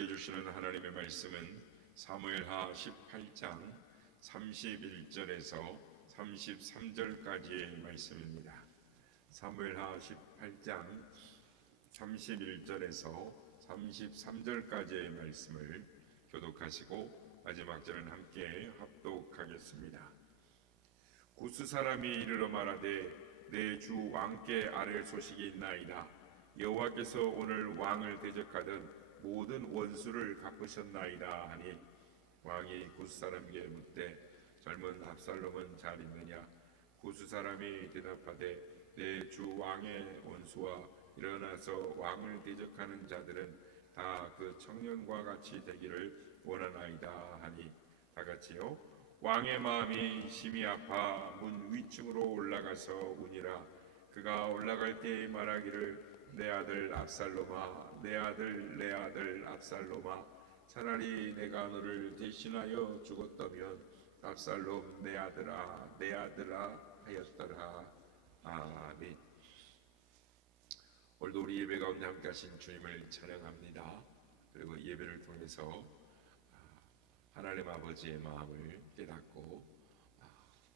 우리에게 주시는 하나님의 말씀은 사무엘하 18장 31절에서 33절까지의 말씀입니다. 사무엘하 18장 31절에서 33절까지의 말씀을 교독하시고 마지막 절은 함께 합독하겠습니다. 구스 사람이 이르러 말하되 내 주 왕께 아랠 소식이 있나이다. 여호와께서 오늘 왕을 대적하던 모든 원수를 갚으셨나이다 하니 왕이 구스 사람에게 묻되 젊은 압살롬은 잘 있느냐? 구스 사람이 대답하되 내 주 왕의 원수와 일어나서 왕을 대적하는 자들은 다 그 청년과 같이 되기를 원하나이다 하니 다같이요 왕의 마음이 심히 아파 문 위층으로 올라가서 우니라. 그가 올라갈 때에 말하기를 내 아들 압살롬아, 내 아들 압살롬아, 차라리 내가 너를 대신하여 죽었다면 압살롬 내 아들아 하였더라. 아멘. 오늘도 우리 예배 가운데 함께 하신 주님을 찬양합니다. 그리고 예배를 통해서 하나님 아버지의 마음을 깨닫고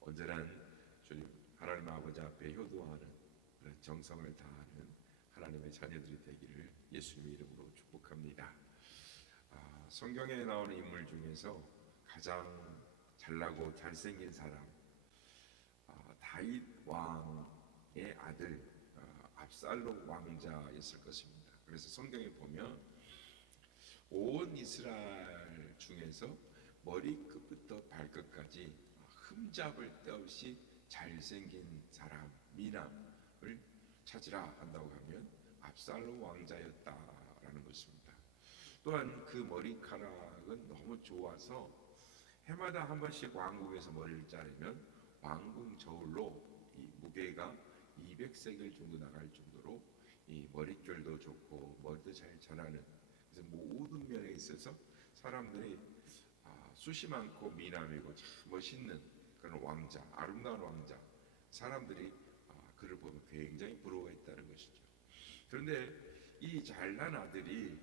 온전한 주님 하나님 아버지 앞에 효도하는 정성을 다하는 하나님의 자녀들이 되기를 예수님의 이름으로 축복합니다. 성경에 나오는 인물 중에서 가장 잘나고 잘생긴 사람 다윗 왕의 아들 압살롬 왕자였을 것입니다. 그래서 성경에 보면 온 이스라엘 중에서 머리끝부터 발끝까지 흠잡을 데 없이 잘생긴 사람 미남을 찾으라 한다고 하면 압살롬 왕자였다라는 것입니다. 또한 그 머리카락은 너무 좋아서 해마다 한 번씩 왕궁에서 머리를 자르면 왕궁 저울로 이 무게가 200세겔 정도 나갈 정도로 이 머릿결도 좋고 머리도 잘 자라는, 그래서 모든 면에 있어서 사람들이 숱이 많고 미남이고 참 멋있는 그런 왕자, 아름다운 왕자, 사람들이 그를 보면 굉장히 부러워했다는 것이죠. 그런데 이 잘난 아들이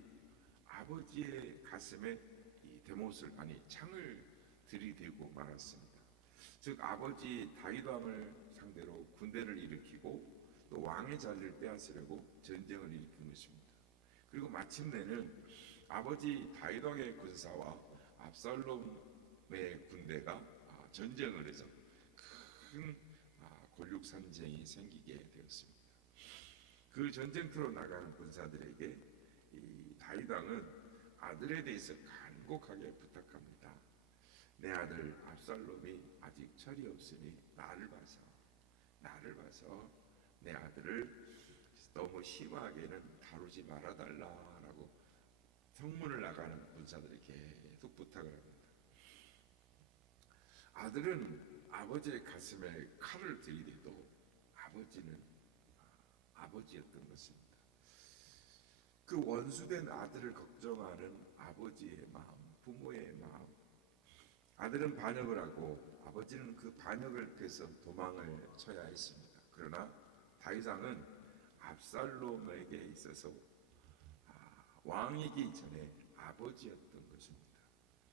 아버지의 가슴에 이 대못을 창을 들이대고 말았습니다. 즉 아버지 다윗 왕을 상대로 군대를 일으키고 또 왕의 자리를 빼앗으려고 전쟁을 일으킨 것입니다. 그리고 마침내는 아버지 다윗 왕의 군사와 압살롬의 군대가 전쟁을 해서 큰 골육산쟁이 생기게 되었습니다. 그 전쟁터로 나가는 군사들에게 이 다윗 왕은 아들에 대해서 간곡하게 부탁합니다. 내 아들 압살롬이 아직 철이 없으니 나를 봐서 내 아들을 너무 심하게는 다루지 말아달라라고 성문을 나가는 군사들이 계속 부탁을 합니다. 아들은 아버지의 가슴에 칼을 들이대도 아버지는 아버지였던 것입니다. 그 원수된 아들을 걱정하는 아버지의 마음, 부모의 마음. 아들은 반역을 하고 아버지는 그 반역을 피해서 도망을 쳐야 했습니다. 그러나 다윗 왕은 압살롬에게 있어서 왕이기 전에 아버지였던 것입니다.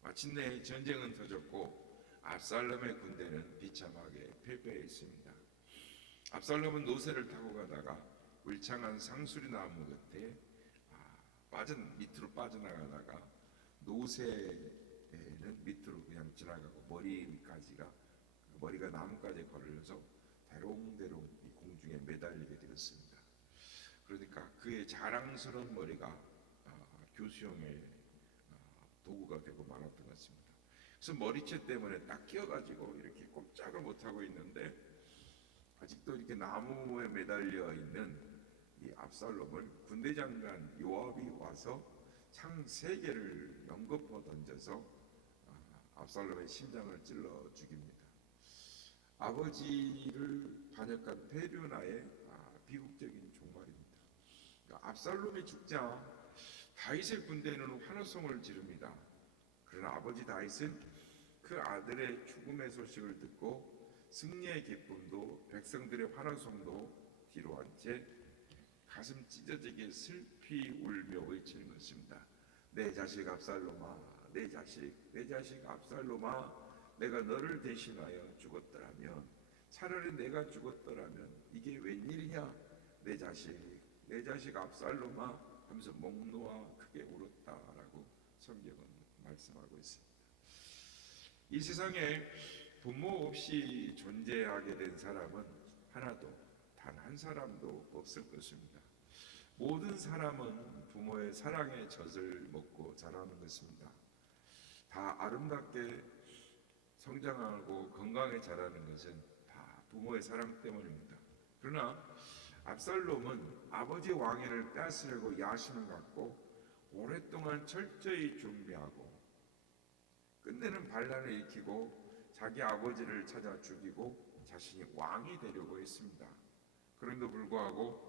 마침내 전쟁은 터졌고 압살롬의 군대는 비참하게 패배했습니다. 압살롬은 노새를 타고 가다가 울창한 상수리 나무 곁에 밑으로 빠져나가다가 노새는 밑으로 그냥 지나가고 머리가 나무까지 걸려서 대롱대롱 이 공중에 매달리게 되었습니다. 그러니까 그의 자랑스러운 머리가 교수형의 도구가 되고 말았던 것 같습니다. 그래서 머리채 때문에 딱 끼어가지고 이렇게 꼼짝을 못하고 있는데 아직도 이렇게 나무에 매달려 있는 이 압살롬을 군대 장관 요압이 와서 창 3개를 연거푸 던져서 압살롬의 심장을 찔러 죽입니다. 아버지를 반역한 페류나의 비극적인 종말입니다. 압살롬이 죽자 다윗의 군대는 환호성을 지릅니다. 그러나 아버지 다윗은 그 아들의 죽음의 소식을 듣고 승리의 기쁨도 백성들의 환호성도 뒤로한 채 가슴 찢어지게 슬피 울며 외치는 것입니다. 내 자식 압살롬아, 내 자식 압살롬아, 내가 너를 대신하여 죽었더라면, 차라리 내가 죽었더라면 이게 웬일이냐? 내 자식 압살롬아 하면서 목 놓아 크게 울었다라고 성경은 말씀하고 있습니다. 이 세상에 부모 없이 존재하게 된 사람은 하나도, 단 한 사람도 없을 것입니다. 모든 사람은 부모의 사랑의 젖을 먹고 자라는 것입니다. 다 아름답게 성장하고 건강하게 자라는 것은 다 부모의 사랑 때문입니다. 그러나 압살롬은 아버지 왕위를 뺏으려고 야심을 갖고 오랫동안 철저히 준비하고 끝내는 반란을 일으키고 자기 아버지를 찾아 죽이고 자신이 왕이 되려고 했습니다. 그럼에도 불구하고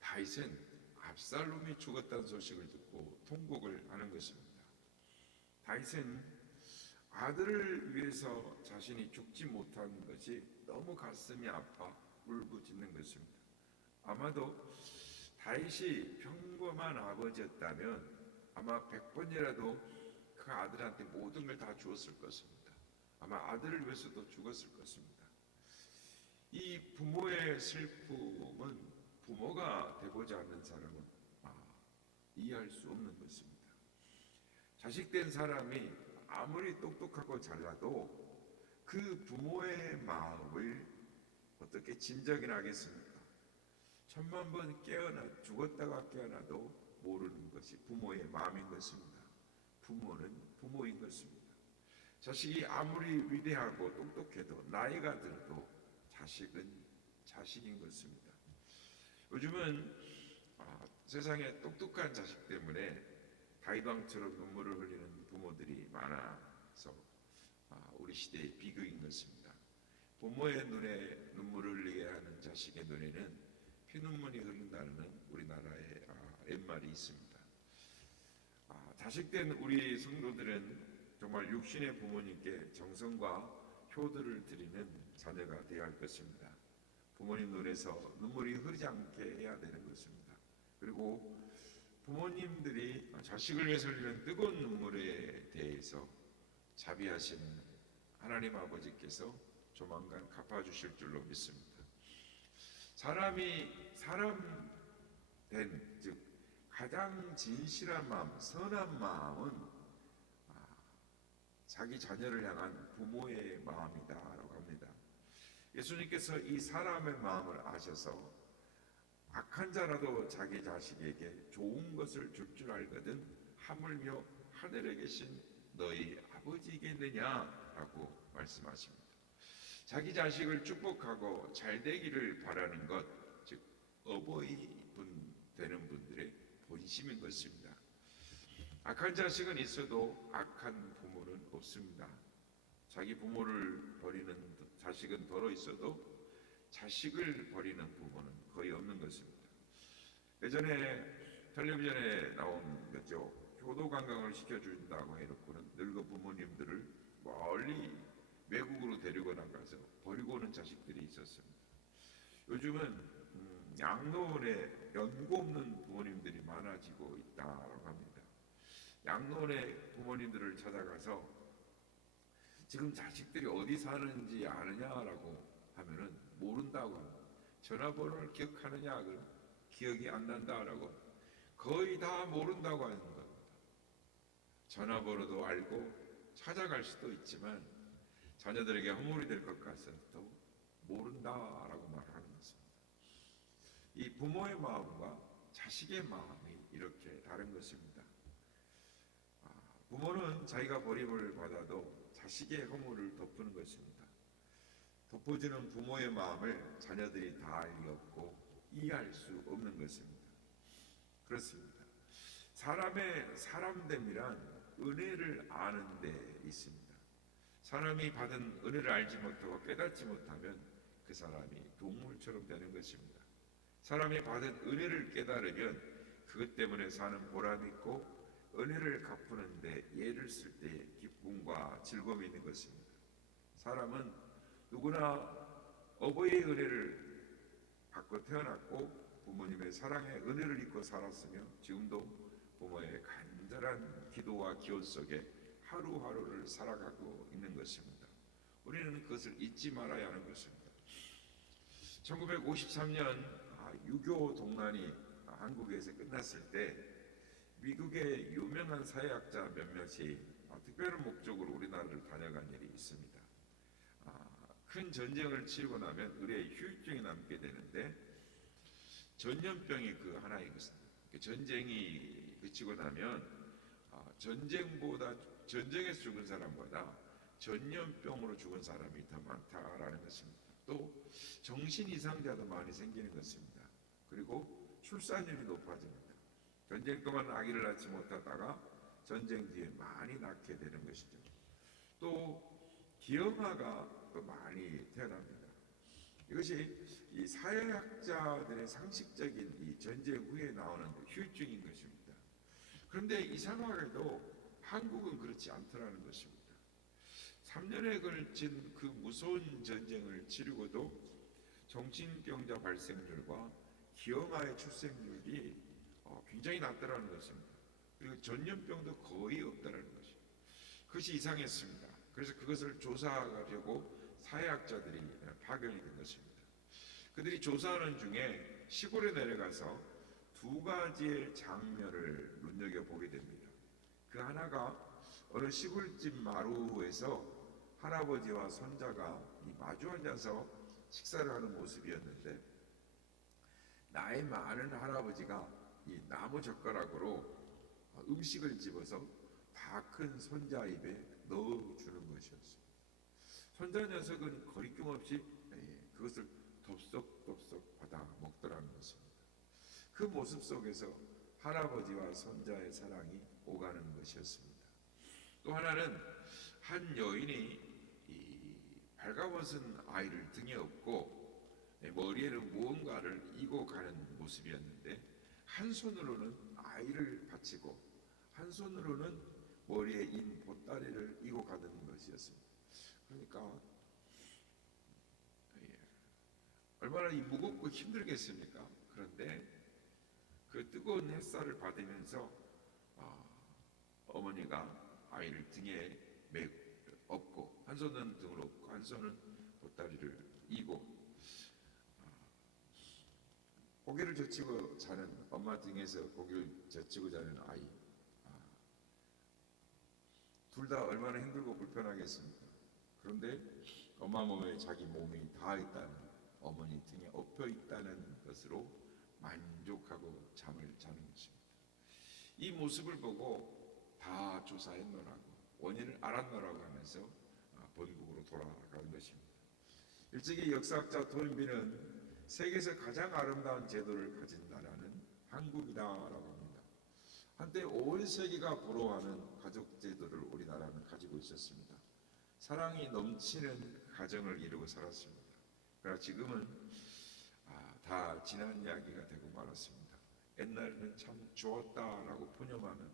다윗은 압살롬이 죽었다는 소식을 듣고 통곡을 하는 것입니다. 다윗은 아들을 위해서 자신이 죽지 못하는 것이 너무 가슴이 아파 울부짖는 것입니다. 아마도 다윗이 평범한 아버지였다면 아마 100번이라도 그 아들한테 모든 걸 다 주었을 것입니다. 아마 아들을 위해서도 죽었을 것입니다. 이 부모의 슬픔은 부모가 되고자 하는 사람은 이해할 수 없는 것입니다. 자식된 사람이 아무리 똑똑하고 잘나도 그 부모의 마음을 어떻게 짐작이나 하겠습니까? 천만 번 죽었다가 깨어나도 모르는 것이 부모의 마음인 것입니다. 부모는 부모인 것입니다. 자식이 아무리 위대하고 똑똑해도 나이가 들어도 자식은 자식인 것입니다. 요즘은 세상에 똑똑한 자식 때문에 다윗왕처럼 눈물을 흘리는 부모들이 많아서 우리 시대의 비극인 것입니다. 부모의 눈에 눈물을 흘리게 하는 자식의 눈에는 피눈물이 흐른다는 우리나라의 옛말이 있습니다. 자식된 우리 성도들은 정말 육신의 부모님께 정성과 효도를 드리는 자녀가 되어야 할 것입니다. 부모님 눈에서 눈물이 흐르지 않게 해야 되는 것입니다. 그리고 부모님들이 자식을 위해서 흘리는 뜨거운 눈물에 대해서 자비하신 하나님 아버지께서 조만간 갚아주실 줄로 믿습니다. 사람이 사람 된, 즉 가장 진실한 마음, 선한 마음은 자기 자녀를 향한 부모의 마음이다라고 합니다. 예수님께서 이 사람의 마음을 아셔서 악한 자라도 자기 자식에게 좋은 것을 줄 줄 알거든 하물며 하늘에 계신 너희 아버지겠느냐라고 말씀하십니다. 자기 자식을 축복하고 잘 되기를 바라는 것, 즉 어버이분 되는 분들의 본심인 것입니다. 악한 자식은 있어도 악한 부모는 없습니다. 자기 부모를 버리는 자식은 더러 있어도 자식을 버리는 부모는 거의 없는 것입니다. 예전에 텔레비전에 나온 거죠. 효도 관광을 시켜준다고 해놓고는 늙은 부모님들을 멀리 외국으로 데리고 나가서 버리고 오는 자식들이 있었습니다. 요즘은 양로원에 연고 없는 부모님들이 많아지고 있다고 합니다. 양로원의 부모님들을 찾아가서 지금 자식들이 어디 사는지 아느냐라고 하면은 모른다고 합니다. 전화번호를 기억하느냐? 그럼 기억이 안 난다라고 거의 다 모른다고 하는 겁니다. 전화번호도 알고 찾아갈 수도 있지만 자녀들에게 허물이 될 것 같아서 모른다라고 말하는 것입니다. 이 부모의 마음과 자식의 마음이 이렇게 다른 것입니다. 부모는 자기가 버림을 받아도 자식의 허물을 덮는 것입니다. 덮어주는 부모의 마음을 자녀들이 다 알 리 없고 이해할 수 없는 것입니다. 그렇습니다. 사람의 사람됨이란 은혜를 아는 데 있습니다. 사람이 받은 은혜를 알지 못하고 깨닫지 못하면 그 사람이 동물처럼 되는 것입니다. 사람이 받은 은혜를 깨달으면 그것 때문에 사는 보람이 있고 은혜를 갚으는데 예를 쓸 때 기쁨과 즐거움이 있는 것입니다. 사람은 누구나 어버이의 은혜를 받고 태어났고 부모님의 사랑의 은혜를 입고 살았으며 지금도 부모의 간절한 기도와 기원 속에 하루하루를 살아가고 있는 것입니다. 우리는 그것을 잊지 말아야 하는 것입니다. 1953년 6.25 동란이 한국에서 끝났을 때 미국의 유명한 사회학자 몇몇이 특별한 목적으로 우리나라를 다녀간 일이 있습니다. 큰 전쟁을 치르고 나면 의뢰의 후유증이 남게 되는데 전염병이 그 하나인 것입니다. 전쟁이 그치고 나면 전쟁에서 죽은 사람보다 전염병으로 죽은 사람이 더 많다라는 것입니다. 또 정신 이상자도 많이 생기는 것입니다. 그리고 출산율이 높아집니다. 전쟁 동안 아기를 낳지 못하다가 전쟁 뒤에 많이 낳게 되는 것이죠. 또 기형아가 또 많이 태어납니다. 이것이 이 사회학자들의 상식적인 이 전쟁 후에 나오는 후유증인 것입니다. 그런데 이상하게도 한국은 그렇지 않더라는 것입니다. 3년에 걸친 그 무서운 전쟁을 치르고도 정신병자 발생률과 기형아의 출생률이 굉장히 낮다라는 것입니다. 그리고 전염병도 거의 없다라는 것입니다. 그것이 이상했습니다. 그래서 그것을 조사하려고 사회학자들이 파견이 된 것입니다. 그들이 조사하는 중에 시골에 내려가서 두 가지의 장면을 눈여겨보게 됩니다. 그 하나가 어느 시골집 마루에서 할아버지와 손자가 마주 앉아서 식사를 하는 모습이었는데, 나이 많은 할아버지가 이 나무 젓가락으로 음식을 집어서 다 큰 손자 입에 넣어주는 것이었습니다. 손자 녀석은 거리낌 없이 그것을 덥석덥석 받아 먹더라는 것입니다. 그 모습 속에서 할아버지와 손자의 사랑이 오가는 것이었습니다. 또 하나는 한 여인이 이 발가벗은 아이를 등에 업고 머리에는 무언가를 이고 가는 모습이었는데, 한 손으로는 아이를 받치고 한 손으로는 머리에 인 보따리를 이고 가는 것이었습니다. 그러니까 얼마나 무겁고 힘들겠습니까? 그런데 그 뜨거운 햇살을 받으면서 어머니가 아이를 등에 업고, 한 손은 등을 업고 한 손은 보따리를 이고 고개를 젖히고 자는, 엄마 등에서 고개를 젖히고 자는 아이, 둘 다 얼마나 힘들고 불편하겠습니까? 그런데 엄마 몸에 자기 몸이 닿아 있다는, 어머니 등에 엎여 있다는 것으로 만족하고 잠을 자는 것입니다. 이 모습을 보고 다 조사했노라고, 원인을 알았노라고 하면서 본국으로 돌아가는 것입니다. 일찍이 역사학자 토인비는 세계에서 가장 아름다운 제도를 가진 나라는 한국이다라고 합니다. 한때 온 세계가 부러워하는 가족 제도를 우리나라는 가지고 있었습니다. 사랑이 넘치는 가정을 이루고 살았습니다. 그러나 지금은 다 지난 이야기가 되고 말았습니다. 옛날에는 참 좋았다라고 푸념하는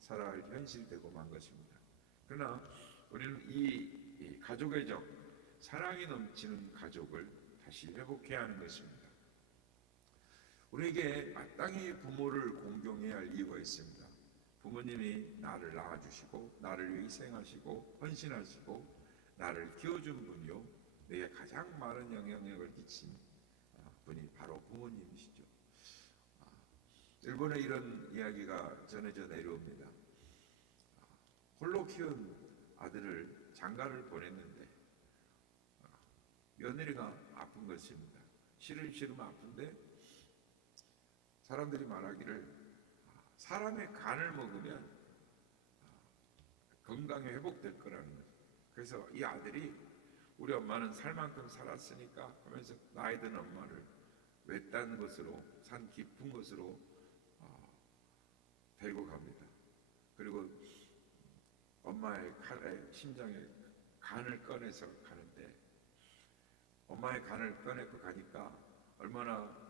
살아갈 현실이 되고 만 것입니다. 그러나 우리는 이 가족의 정, 사랑이 넘치는 가족을 다시 회복해야 하는 것입니다. 우리에게 마땅히 부모를 공경해야 할 이유가 있습니다. 부모님이 나를 낳아주시고 나를 위해 희생하시고 헌신하시고 나를 키워준 분이요, 내게 가장 많은 영향력을 끼친 분이 바로 부모님이시죠. 일본에 이런 이야기가 전해져 내려옵니다. 홀로 키운 아들을 장가를 보냈는데 며느리가 아픈 것입니다. 시름 아픈데 사람들이 말하기를 사람의 간을 먹으면 건강이 회복될 거라는 거예요. 그래서 이 아들이 우리 엄마는 살 만큼 살았으니까 하면서 나이 든 엄마를 외딴 곳으로, 산 깊은 곳으로 데리고 갑니다. 그리고 엄마의 칼에, 심장에 간을 꺼내서 가는데, 엄마의 간을 꺼내고 가니까 얼마나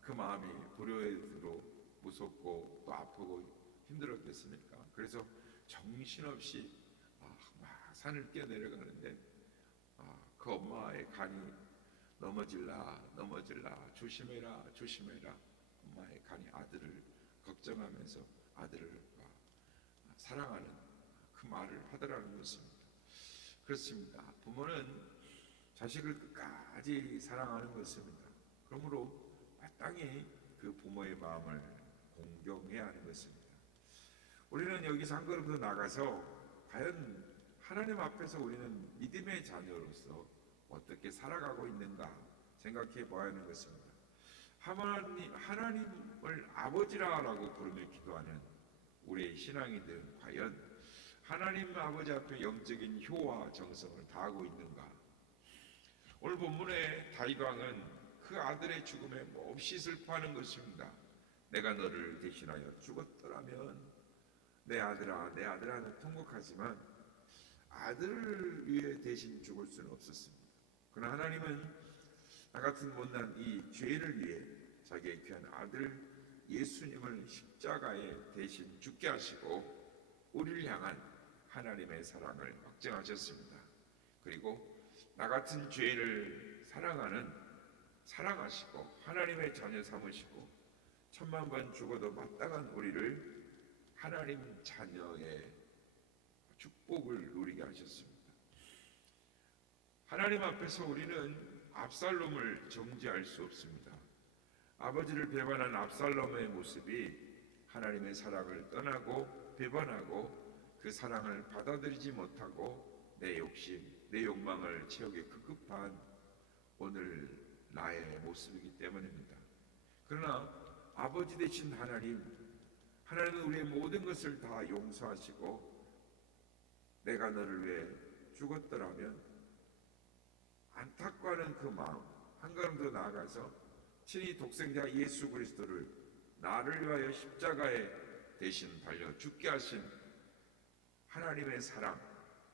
그 마음이 불효에도 무섭고 또 아프고 힘들었겠습니까? 그래서 정신없이 막 산을 뛰어내려가는데 그 엄마의 간이 넘어질라 조심해라. 엄마의 간이 아들을 걱정하면서 아들을 사랑하는 그 말을 하더라는 것입니다. 그렇습니다. 부모는 자식을 끝까지 사랑하는 것입니다. 그러므로 마땅히 그 부모의 마음을 공경해야 하는 것입니다. 우리는 여기서 한 걸음 더 나가서 과연 하나님 앞에서 우리는 믿음의 자녀로서 어떻게 살아가고 있는가 생각해 봐야 하는 것입니다. 하나님을 아버지라고 부르며 기도하는 우리의 신앙인들은 과연 하나님 아버지 앞에 영적인 효와 정성을 다하고 있는가? 오늘 본문의 다윗 왕은 그 아들의 죽음에 몹시 슬퍼하는 것입니다. 내가 너를 대신하여 죽었더라면 내 아들아 내 아들아 하는 통곡하지만 아들을 위해 대신 죽을 수는 없었습니다. 그러나 하나님은 나 같은 못난 이 죄를 위해 자기의 귀한 아들 예수님을 십자가에 대신 죽게 하시고 우리를 향한 하나님의 사랑을 확증하셨습니다. 그리고 나 같은 죄를 사랑하시고 하나님의 자녀 삼으시고 천만 번 죽어도 마땅한 우리를 하나님 자녀의 축복을 누리게 하셨습니다. 하나님 앞에서 우리는 압살롬을 정죄할 수 없습니다. 아버지를 배반한 압살롬의 모습이 하나님의 사랑을 떠나고 배반하고 그 사랑을 받아들이지 못하고 내 욕심, 내 욕망을 채우기 급급한 오늘 나의 모습이기 때문입니다. 그러나 아버지 되신 하나님은 우리의 모든 것을 다 용서하시고 내가 너를 위해 죽었더라면 안타까워하는 그 마음 한 걸음 더 나아가서 친히 독생자 예수 그리스도를 나를 위하여 십자가에 대신 달려 죽게 하신 하나님의 사랑,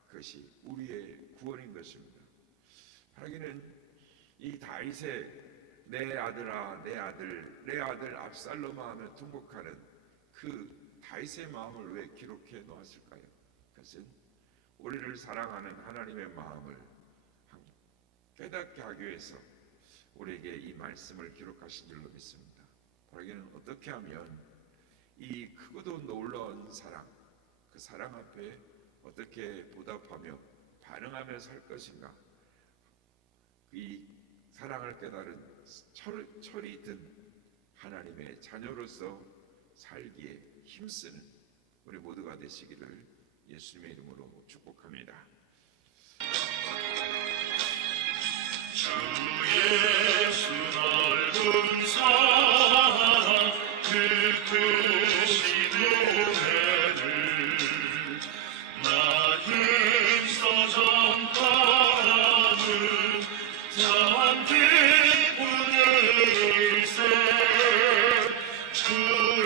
그것이 우리의 구원인 것입니다. 바라기는 이 다윗의 내 아들아 내 아들 압살롬아 하며 통곡하는 그 다윗의 마음을 왜 기록해 놓았을까요? 그것은 우리를 사랑하는 하나님의 마음을 깨닫게 하기 위해서 우리에게 이 말씀을 기록하신 줄로 믿습니다. 바라기는 어떻게 하면 이 크고도 놀라운 사랑, 그 사랑 앞에 어떻게 보답하며 반응하며 살 것인가? 이 사랑을 깨달은 철이 든 하나님의 자녀로서 살기에 힘쓰는 우리 모두가 되시기를 예수님의 이름으로 축복합니다. 주 예수 넓은 사랑 그 크신 은혜를 나 힘써 전파하는 참 기쁜 일세 주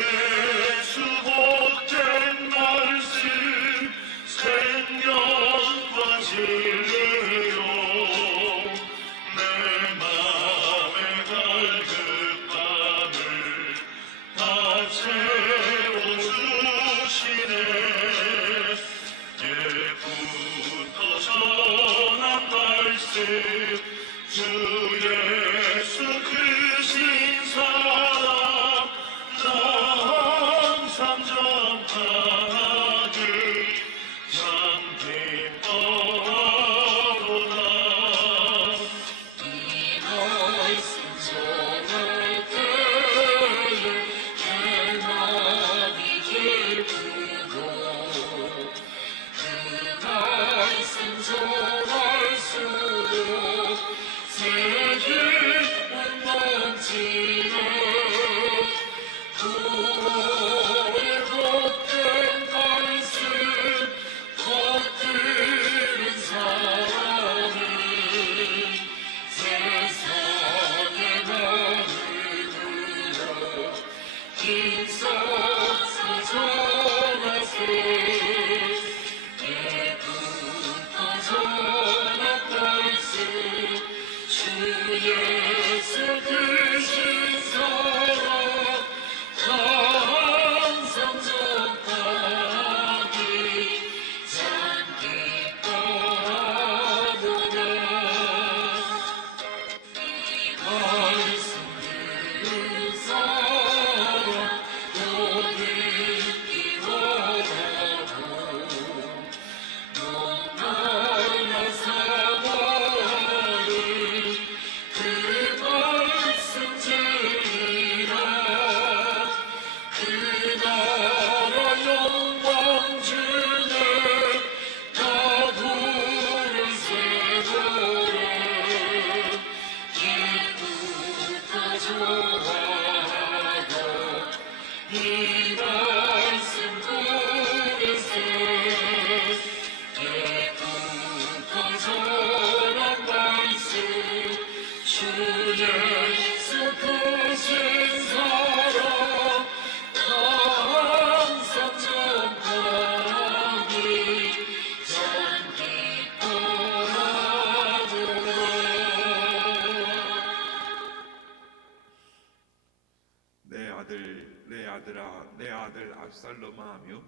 예수 복된 말씀 생명과 진리요 내 맘의 갈급함을 다 채워 나라 영광 중에 나 부르세도록 기쁘고 좋아하고 이 말씀 부르세 예쁘고 선한 말씀 주 예수 크신 사랑 항상 전하니 전 기뻐하도록 내 아들 압살롬아 하며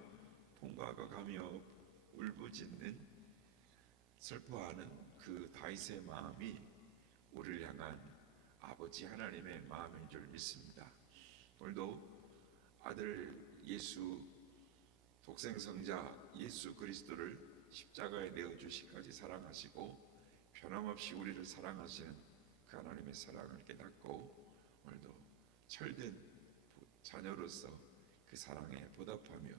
통과가 가며 울부짖는 슬퍼하는 그 다윗의 마음이 우리를 향한 아버지 하나님의 마음인 줄 믿습니다. 오늘도 아들 예수 독생성자 예수 그리스도를 십자가에 내어주시기까지 사랑하시고 변함없이 우리를 사랑하시는 그 하나님의 사랑을 깨닫고 오늘도 철든 자녀로서 그 사랑에 보답하며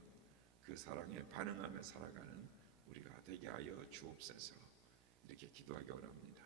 그 사랑에 반응하며 살아가는 우리가 되게 하여 주옵소서. 이렇게 기도하기 원합니다.